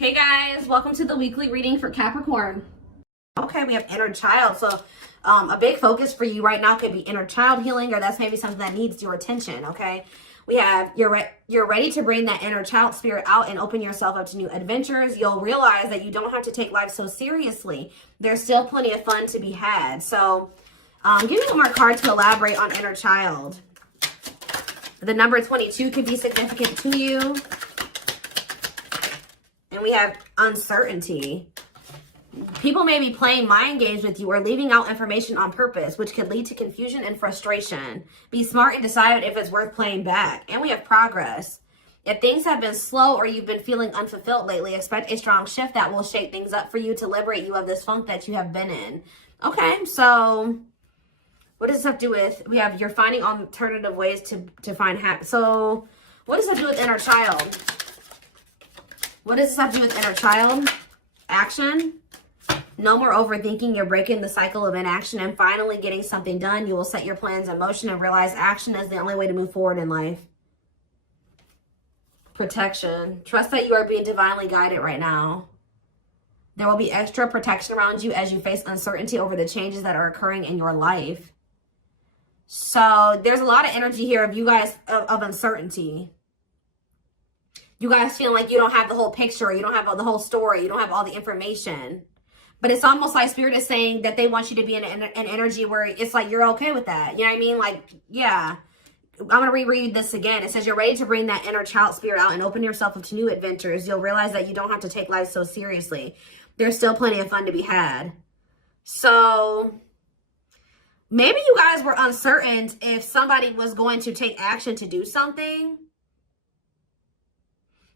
Hey guys, welcome to the weekly reading for Capricorn. Okay, we have inner child. So a big focus for you right now could be inner child healing, or that's maybe something that needs your attention, okay? We have you're ready to bring that inner child spirit out and open yourself up to new adventures. You'll realize that you don't have to take life so seriously. There's still plenty of fun to be had. So give me one more card to elaborate on inner child. The number 22 could be significant to you. And we have uncertainty. People may be playing mind games with you or leaving out information on purpose, which could lead to confusion and frustration. Be smart and decide if it's worth playing back. And we have progress. If things have been slow or you've been feeling unfulfilled lately, expect a strong shift that will shake things up for you to liberate you of this funk that you have been in. Okay, so what does this have to do with? We have you're finding alternative ways to find happiness. So what does that do with inner child? What does this have to do with inner child? Action. No more overthinking. You're breaking the cycle of inaction and finally getting something done. You will set your plans in motion and realize action is the only way to move forward in life. Protection. Trust that you are being divinely guided right now. There will be extra protection around you as you face uncertainty over the changes that are occurring in your life. So there's a lot of energy here of you guys of uncertainty. You guys feel like you don't have the whole picture. You don't have the whole story. You don't have all the information. But it's almost like Spirit is saying that they want you to be in an energy where it's like you're okay with that. You know what I mean? Like, yeah. I'm going to reread this again. It says you're ready to bring that inner child spirit out and open yourself up to new adventures. You'll realize that you don't have to take life so seriously. There's still plenty of fun to be had. So maybe you guys were uncertain if somebody was going to take action to do something.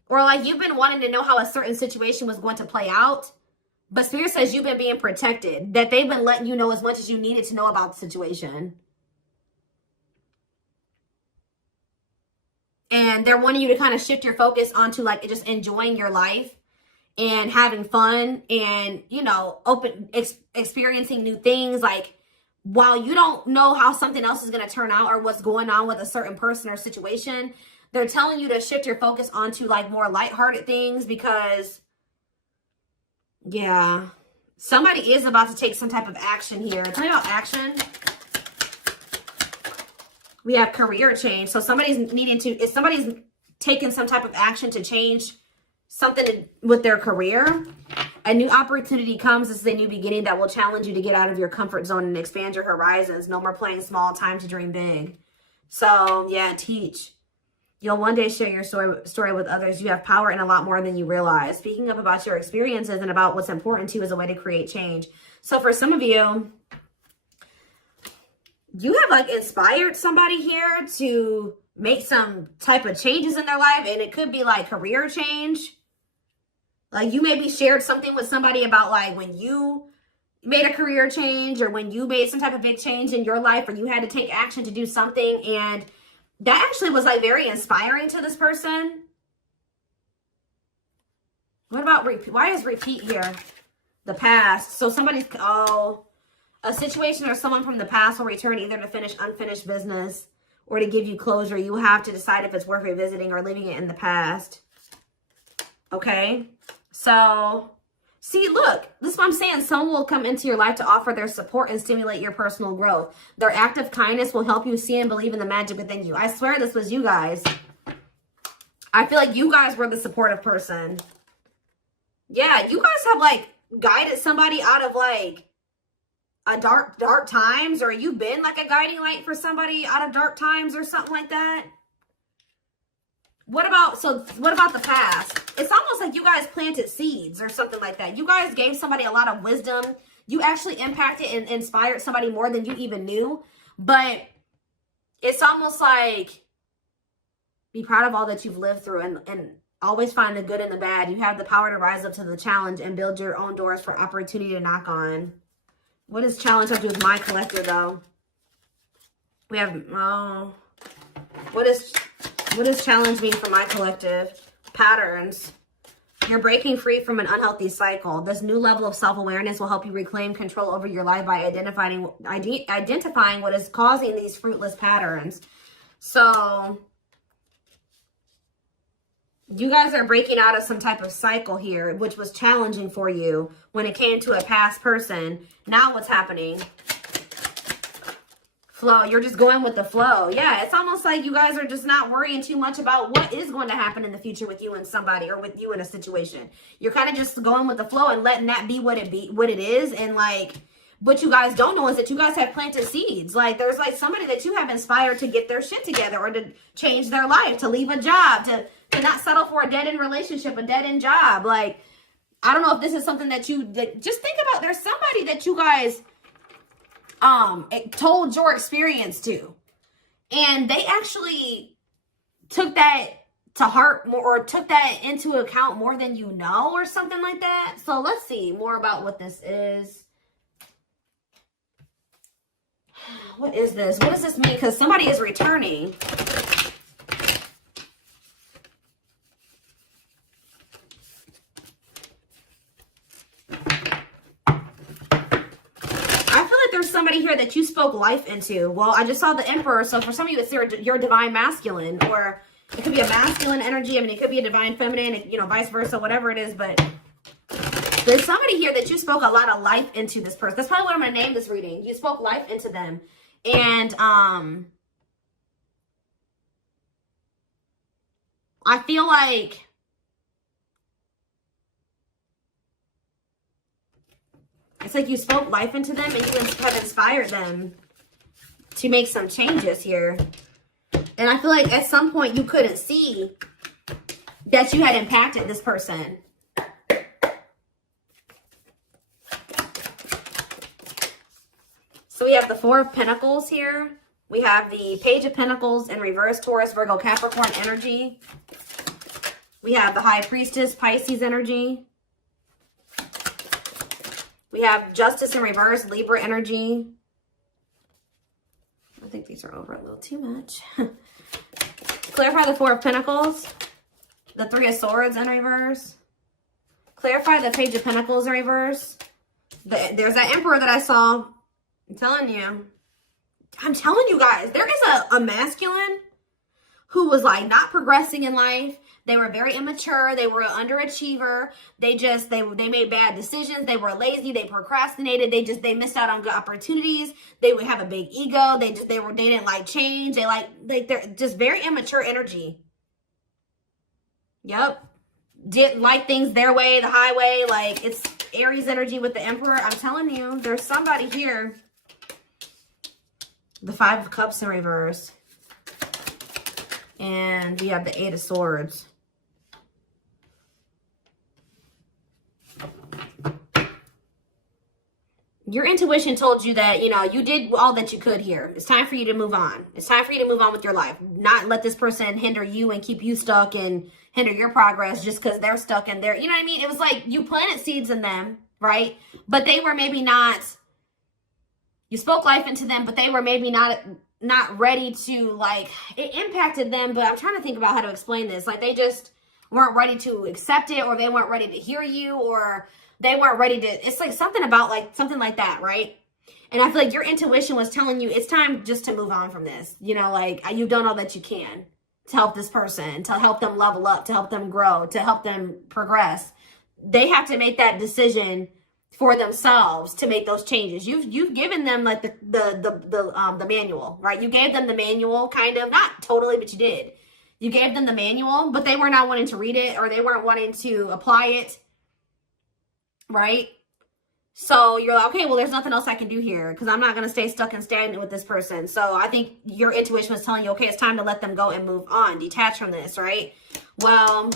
Or like you've been wanting to know how a certain situation was going to play out. But Spirit says you've been being protected. That they've been letting you know as much as you needed to know about the situation. And they're wanting you to kind of shift your focus onto like just enjoying your life. And having fun. And, you know, experiencing new things. Like while you don't know how something else is going to turn out. Or what's going on with a certain person or situation. They're telling you to shift your focus onto like more lighthearted things because, yeah, somebody is about to take some type of action here. Tell me about action. We have career change. So somebody's if somebody's taking some type of action to change something with their career, a new opportunity comes. This is a new beginning that will challenge you to get out of your comfort zone and expand your horizons. No more playing small, time to dream big. So yeah, teach. You'll one day share your story with others. You have power in a lot more than you realize. Speaking up about your experiences and about what's important to you is a way to create change. So for some of you, you have like inspired somebody here to make some type of changes in their life. And it could be like career change. Like you maybe shared something with somebody about like when you made a career change or when you made some type of big change in your life or you had to take action to do something, and that actually was like very inspiring to this person. What about repeat? Why is repeat here? The past. So somebody's, a situation or someone from the past will return either to finish unfinished business or to give you closure. You have to decide if it's worth revisiting or leaving it in the past. Okay. So see, look, this is what I'm saying. Someone will come into your life to offer their support and stimulate your personal growth. Their act of kindness will help you see and believe in the magic within you. I swear this was you guys. I feel like you guys were the supportive person. Yeah, you guys have like guided somebody out of like a dark times, or you've been like a guiding light for somebody out of dark times or something like that. What about the past? It's almost like you guys planted seeds or something like that. You guys gave somebody a lot of wisdom. You actually impacted and inspired somebody more than you even knew. But it's almost like be proud of all that you've lived through and always find the good and the bad. You have the power to rise up to the challenge and build your own doors for opportunity to knock on. What does challenge have to do with my collective though? We have, what does challenge mean for my collective? Patterns. You're breaking free from an unhealthy cycle. This new level of self-awareness will help you reclaim control over your life by identifying what is causing these fruitless patterns. So You guys are breaking out of some type of cycle here, which was challenging for you when it came to a past person. Now what's happening? Flow. You're just going with the flow. Yeah, it's almost like you guys are just not worrying too much about what is going to happen in the future with you and somebody, or with you in a situation. You're kind of just going with the flow and letting that be what it is. And like, what you guys don't know is that you guys have planted seeds. Like, there's like somebody that you have inspired to get their shit together, or to change their life, to leave a job, to not settle for a dead-end relationship, a dead-end job. Like, I don't know if this is something that you, just think about. There's somebody that you guys told your experience to, and they actually took that to heart more, or took that into account more than you know, or something like that. So let's see more about what this is. What is this? What does this mean? Because somebody is returning. There's somebody here that you spoke life into. Well, I just saw the Emperor, so for some of you, it's your divine masculine, or it could be a masculine energy. I mean, it could be a divine feminine, you know, vice versa, whatever it is. But there's somebody here that you spoke a lot of life into this person. That's probably what I'm going to name this reading. You spoke life into them. And I feel like it's like you spoke life into them, and you have inspired them to make some changes here. And I feel like at some point you couldn't see that you had impacted this person. So we have the Four of Pentacles here. We have the Page of Pentacles in reverse, Taurus, Virgo, Capricorn energy. We have the High Priestess, Pisces energy. We have Justice in reverse, Libra energy. I think these are over a little too much. Clarify the Four of Pentacles. The Three of Swords in reverse. Clarify the Page of Pentacles in reverse. There's that Emperor that I saw. I'm telling you guys, there is a masculine who was like not progressing in life. They were very immature. They were an underachiever. They made bad decisions. They were lazy. They procrastinated. They missed out on good opportunities. They would have a big ego. They didn't like change. They're just very immature energy. Yep. Didn't like things their way, the highway. Like, it's Aries energy with the Emperor. I'm telling you, there's somebody here. The Five of Cups in reverse. And we have the Eight of Swords. Your intuition told you that, you know, you did all that you could here. It's time for you to move on. It's time for you to move on with your life. Not let this person hinder you and keep you stuck and hinder your progress just because they're stuck in there. You know what I mean? It was like you planted seeds in them, right? But they were maybe not, you spoke life into them, but they were maybe not ready to, like, it impacted them. But I'm trying to think about how to explain this. Like, they just weren't ready to accept it, or they weren't ready to hear you, or they weren't ready to, it's like something about like, something like that, right? And I feel like your intuition was telling you it's time just to move on from this. You know, like, you've done all that you can to help this person, to help them level up, to help them grow, to help them progress. They have to make that decision for themselves to make those changes. You've given them like the manual, right? You gave them the manual, kind of, not totally, but you did. You gave them the manual, but they were not wanting to read it, or they weren't wanting to apply it. Right? So you're like, okay, well, there's nothing else I can do here because I'm not going to stay stuck and stagnant with this person. So I think your intuition was telling you, okay, it's time to let them go and move on, detach from this, right? Well,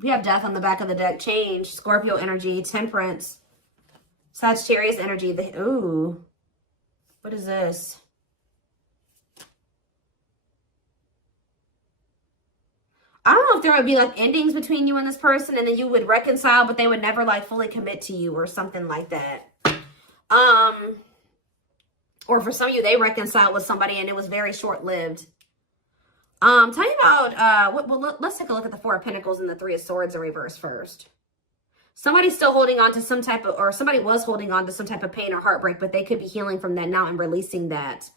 we have Death on the back of the deck, Change, Scorpio energy, Temperance, Sagittarius energy. Ooh, what is this? I don't know if there would be like endings between you and this person, and then you would reconcile, but they would never like fully commit to you or something like that. Or for some of you, they reconciled with somebody and it was very short-lived. Tell me about, well, let's take a look at the Four of Pentacles and the Three of Swords in reverse first. Somebody's still holding on to some type of, or somebody was holding on to some type of pain or heartbreak, but they could be healing from that now and releasing that.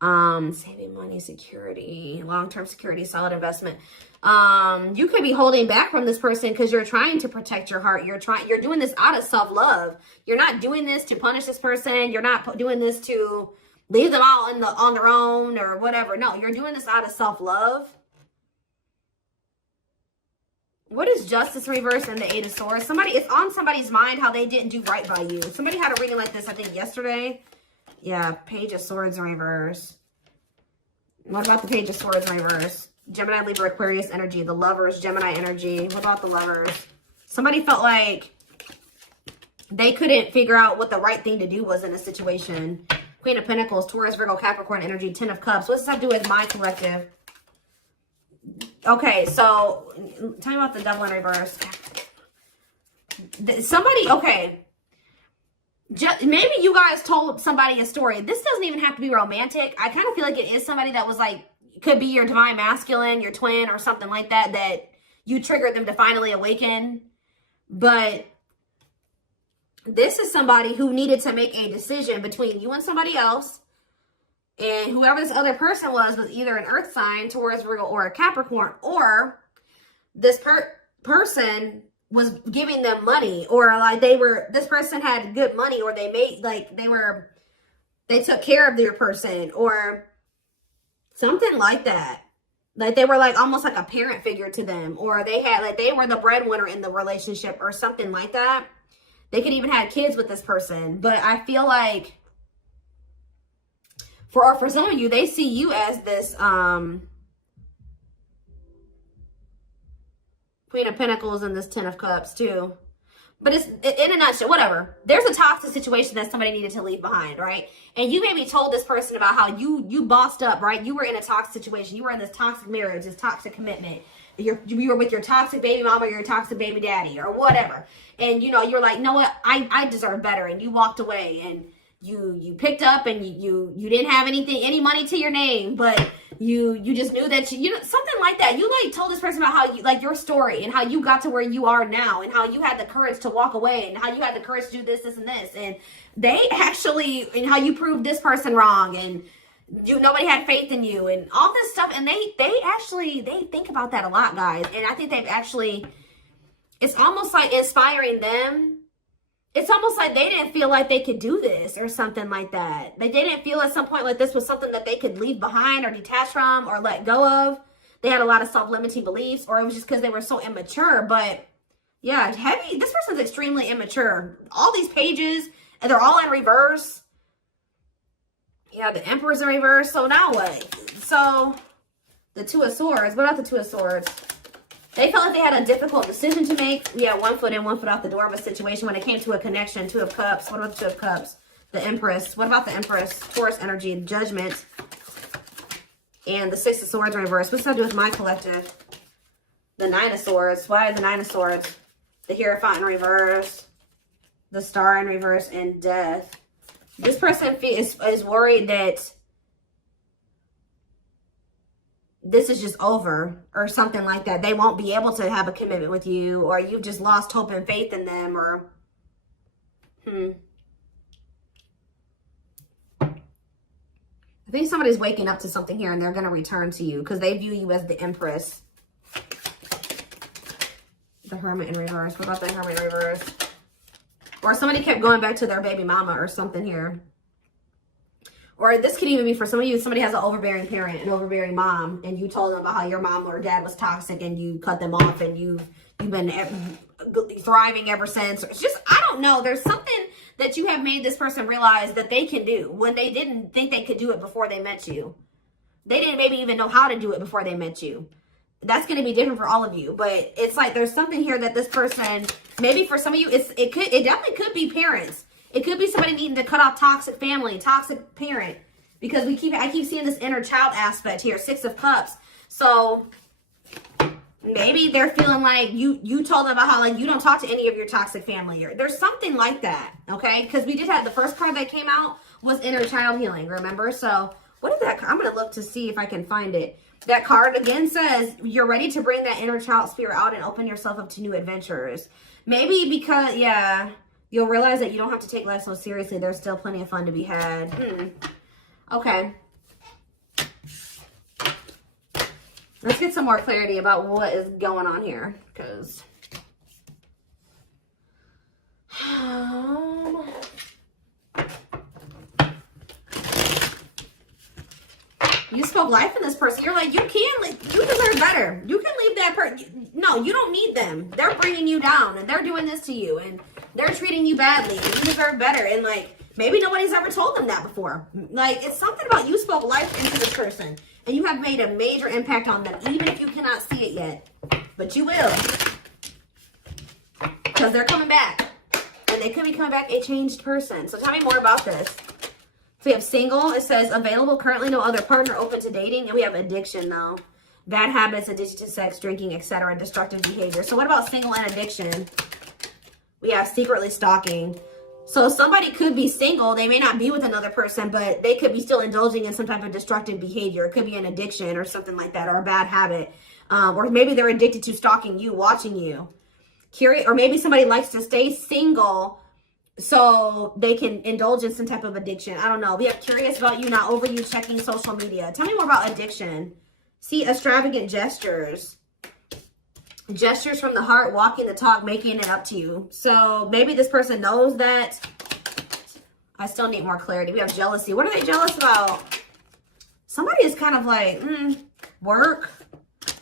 Saving money, security, long-term security, solid investment. You could be holding back from this person because you're trying to protect your heart. You're doing this out of self-love. You're not doing this to punish this person. You're not doing this to leave them all on their own or whatever. No, you're doing this out of self-love. What is justice reverse and the 8 of swords? It's on somebody's mind how they didn't do right by you. Somebody had a reading like this, I think, yesterday. Yeah, page of swords in reverse. What about the page of swords in reverse? Gemini, Libra, Aquarius energy. The lovers, Gemini energy. What about the lovers? Somebody felt like they couldn't figure out what the right thing to do was in a situation. Queen of Pentacles, Taurus, Virgo, Capricorn energy, 10 of Cups. What does that have to do with my collective? Okay, so tell me about the devil in reverse. Somebody, okay. Maybe you guys told somebody a story. This doesn't even have to be romantic. I kind of feel like it is somebody that was like, could be your divine masculine, your twin or something like that, that you triggered them to finally awaken. But this is somebody who needed to make a decision between you and somebody else. And whoever this other person was either an earth sign, Taurus, Virgo, or a Capricorn, or this person was giving them money, or like this person had good money, or they made, like they took care of their person, or something like that. Like they were like almost like a parent figure to them, or they were the breadwinner in the relationship or something like that. They could even have kids with this person. But I feel like for some of you, they see you as this Queen of Pentacles and this 10 of Cups too. But it's in a nutshell, whatever. There's a toxic situation that somebody needed to leave behind, right? And you maybe told this person about how you bossed up, right? You were in a toxic situation. You were in this toxic marriage, this toxic commitment. You were with your toxic baby mama or your toxic baby daddy or whatever. And, you know, you're like, no, what? I deserve better. And you walked away and you picked up and you didn't have any money to your name, but you just knew that you know, something like that. You like told this person about how you, like, your story and how you got to where you are now and how you had the courage to walk away and how you had the courage to do this and this. And they actually, and how you proved this person wrong and nobody had faith in you and all this stuff. And they think about that a lot, guys. And I think they've actually, it's almost like inspiring them. It's almost like they didn't feel like they could do this or something like that. Like they didn't feel at some point like this was something that they could leave behind or detach from or let go of. They had a lot of self-limiting beliefs, or it was just because they were so immature. But yeah, heavy. This person's extremely immature. All these pages, and they're all in reverse. Yeah, the Emperor's in reverse. So now what? So the Two of Swords. What about the Two of Swords? They felt like they had a difficult decision to make. Yeah, 1 foot in, 1 foot out the door of a situation when it came to a connection. 2 of Cups. What about the 2 of Cups? The Empress. What about the Empress? Taurus energy, Judgment. And the 6 of Swords in reverse. What's that do with my collective? The 9 of Swords. Why the 9 of Swords? The Hierophant in reverse. The Star in reverse. And Death. This person is worried that this is just over or something like that. They won't be able to have a commitment with you, or you've just lost hope and faith in them, or I think somebody's waking up to something here and they're going to return to you because they view you as the Empress. The Hermit in reverse. What about the Hermit in reverse? Or somebody kept going back to their baby mama or something here. Or this could even be for some of you, somebody has an overbearing parent, an overbearing mom, and you told them about how your mom or dad was toxic and you cut them off and you've been thriving ever since. It's just, I don't know. There's something that you have made this person realize that they can do when they didn't think they could do it before they met you. They didn't maybe even know how to do it before they met you. That's going to be different for all of you. But it's like there's something here that this person, maybe for some of you, it definitely could be parents. It could be somebody needing to cut off toxic family, toxic parent, because I keep seeing this inner child aspect here, 6 of Cups. So maybe they're feeling like you told them about how like you don't talk to any of your toxic family, or there's something like that, okay? Because we did have the first card that came out was inner child healing, remember? So What is that? I'm going to look to see if I can find it. That card again says you're ready to bring that inner child spirit out and open yourself up to new adventures. Maybe because, yeah, you'll realize that you don't have to take life so seriously. There's still plenty of fun to be had. Okay. Let's get some more clarity about what is going on here. Because... you spoke life in this person. You're like, you deserve better. You can leave that person. No, you don't need them. They're bringing you down and they're doing this to you and they're treating you badly. And you deserve better. And like, maybe nobody's ever told them that before. Like, it's something about you spoke life into this person and you have made a major impact on them, even if you cannot see it yet. But you will. Because they're coming back. And they could be coming back a changed person. So tell me more about this. So we have single. It says available, currently no other partner, open to dating. And we have addiction though. Bad habits, addiction to sex, drinking, etc. Destructive behavior. So what about single and addiction? We have secretly stalking. So somebody could be single. They may not be with another person, but they could be still indulging in some type of destructive behavior. It could be an addiction or something like that, or a bad habit. Or maybe they're addicted to stalking you, watching you. Curious, or maybe somebody likes to stay single so they can indulge in some type of addiction. I don't know. We have curious about you, not over you, checking social media. Tell me more about addiction. See, extravagant gestures. Gestures from the heart, walking the talk, making it up to you. So maybe this person knows that. I still need more clarity. We have jealousy. What are they jealous about? Somebody is kind of like, work.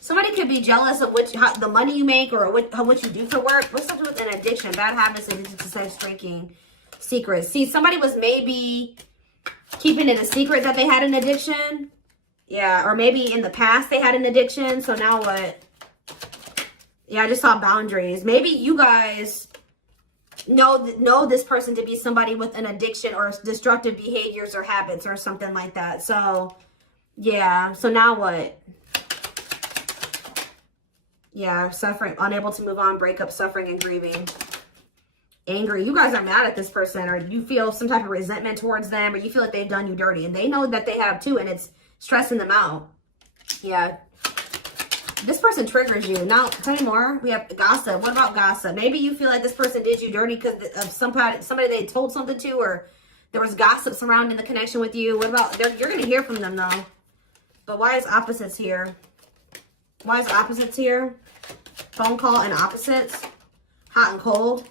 Somebody could be jealous of the money you make or what you do for work. What's up with an addiction? Bad habits, addicted to sex, drinking, secrets. See, somebody was maybe keeping it a secret that they had an addiction. Yeah, or maybe in the past they had an addiction. So now what? Yeah, I just saw boundaries. Maybe you guys know this person to be somebody with an addiction or destructive behaviors or habits or something like that. So, yeah. So now what? Yeah, suffering, unable to move on, breakup, suffering, and grieving. Angry. You guys are mad at this person, or you feel some type of resentment towards them, or you feel like they've done you dirty. And they know that they have too, and it's stressing them out. Yeah. This person triggers you. Now, tell me more. We have gossip. What about gossip? Maybe you feel like this person did you dirty because of somebody they told something to, or there was gossip surrounding the connection with you. What about, you're going to hear from them, though. But why is opposites here? Why is opposites here? Phone call and opposites. Hot and cold.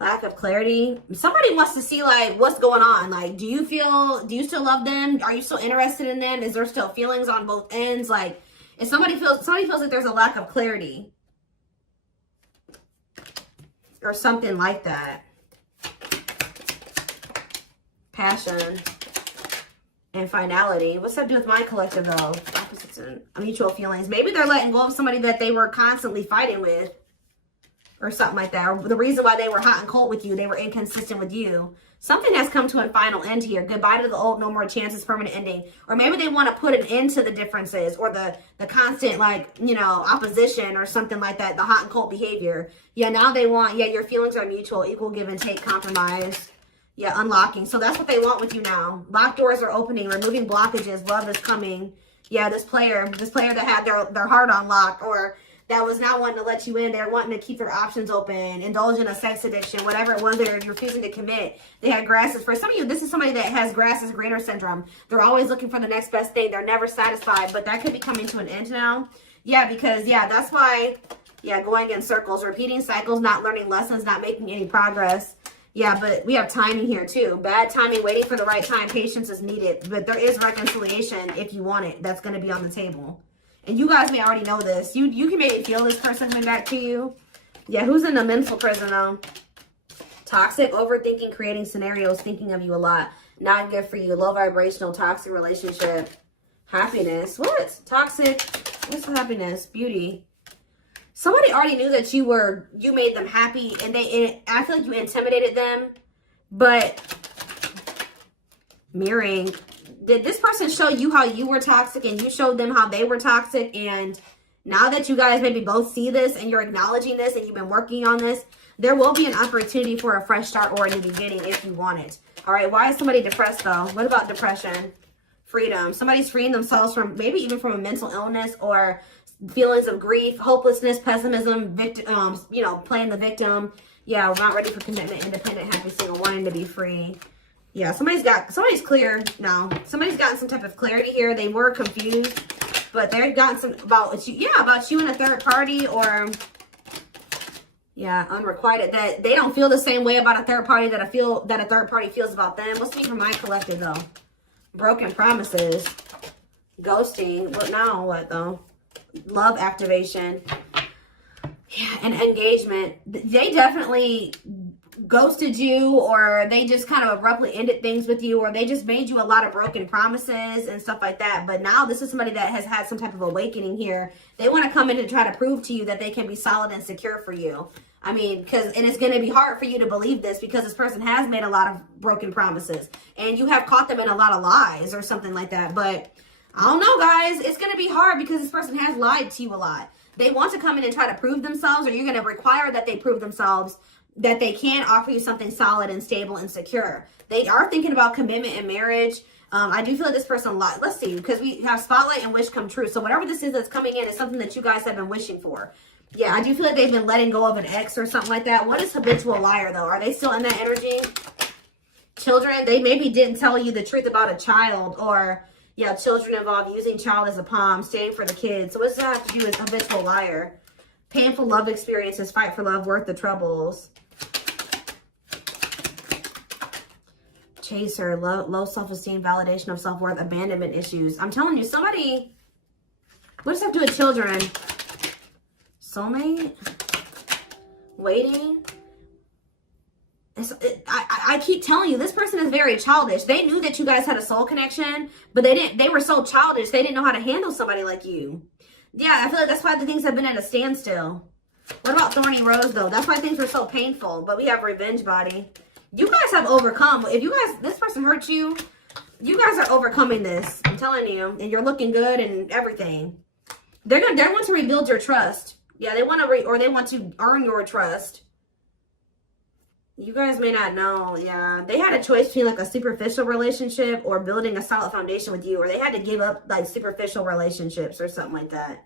Lack of clarity. Somebody wants to see, like, what's going on. Like, do you still love them? Are you still interested in them? Is there still feelings on both ends? Like, if somebody feels like there's a lack of clarity. Or something like that. Passion. And finality. What's that do with my collective, though? Opposites and mutual feelings. Maybe they're letting go of somebody that they were constantly fighting with. Or something like that. Or the reason why they were hot and cold with you. They were inconsistent with you. Something has come to a final end here. Goodbye to the old, no more chances, permanent ending. Or maybe they want to put an end to the differences. Or the constant, like, you know, opposition or something like that. The hot and cold behavior. Yeah, now they want, yeah, your feelings are mutual. Equal give and take, compromise. Yeah, unlocking. So that's what they want with you now. Locked doors are opening, removing blockages. Love is coming. Yeah, this player that had their heart unlocked, or that was not wanting to let you in. They're wanting to keep their options open, indulge in a sex addiction, whatever it was they're refusing to commit. They had grasses. For some of you, this is somebody that has grass is greener syndrome. They're always looking for the next best thing. They're never satisfied, but that could be coming to an end now. Yeah, because, yeah, that's why, yeah, going in circles, repeating cycles, not learning lessons, not making any progress. Yeah, but we have timing here too. Bad timing, waiting for the right time. Patience is needed. But there is reconciliation if you want it. That's going to be on the table. And you guys may already know this. You can maybe feel this person coming back to you. Yeah, who's in a mental prison though? Toxic, overthinking, creating scenarios, thinking of you a lot. Not good for you. Low vibrational, toxic relationship. Happiness. What? Toxic. What's the happiness? Beauty. Somebody already knew that you made them happy, and I feel like you intimidated them. But mirroring, did this person show you how you were toxic and you showed them how they were toxic? And now that you guys maybe both see this and you're acknowledging this and you've been working on this, there will be an opportunity for a fresh start or a new beginning if you want it. All right, why is somebody depressed though? What about depression? freedom. Somebody's freeing themselves from maybe even from a mental illness or feelings of grief, hopelessness, pessimism, victim, you know, playing the victim. Yeah, we're not ready for commitment, independent, happy, single, wanting to be free. Yeah, somebody's clear now. Somebody's gotten some type of clarity here. They were confused, but they've gotten some about you, yeah, about you and a third party, or yeah, unrequited. That they don't feel the same way about a third party that a third party feels about them. What's me for my collective though? Broken promises, ghosting. What now? What though? Love activation. Yeah, and engagement. They definitely ghosted you, or they just kind of abruptly ended things with you, or they just made you a lot of broken promises and stuff like that. But now this is somebody that has had some type of awakening here. They want to come in to try to prove to you that they can be solid and secure for you. I mean, and it's going to be hard for you to believe this because this person has made a lot of broken promises and you have caught them in a lot of lies or something like that. But I don't know, guys. It's going to be hard because this person has lied to you a lot. They want to come in and try to prove themselves, or you're going to require that they prove themselves that they can offer you something solid and stable and secure. They are thinking about commitment and marriage. I do feel like this person lied. Let's see, because we have spotlight and wish come true. So whatever this is that's coming in is something that you guys have been wishing for. Yeah, I do feel like they've been letting go of an ex or something like that. What is habitual liar, though? Are they still in that energy? Children, they maybe didn't tell you the truth about a child, or yeah, children involved, using child as a palm, staying for the kids. So what does that have to do with habitual liar? Painful love experiences, fight for love, worth the troubles. Chaser, low self-esteem, validation of self-worth, abandonment issues. I'm telling you, somebody, what does that have to do with children? Soulmate? Waiting? I keep telling you, this person is very childish. They knew that you guys had a soul connection, but they were so childish, they didn't know how to handle somebody like you. Yeah, I feel like that's why the things have been at a standstill. What about Thorny Rose, though? That's why things were so painful, but we have Revenge Body. You guys have overcome. If you guys, this person hurt you, you guys are overcoming this. I'm telling you, and you're looking good and everything. They want to rebuild your trust. Yeah, they want to they want to earn your trust. You guys may not know. Yeah, they had a choice between like a superficial relationship or building a solid foundation with you, or they had to give up like superficial relationships or something like that.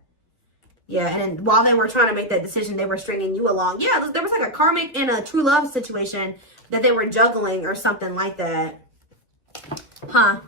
Yeah, and then while they were trying to make that decision, they were stringing you along. Yeah, there was like a karmic and a true love situation that they were juggling or something like that. Huh.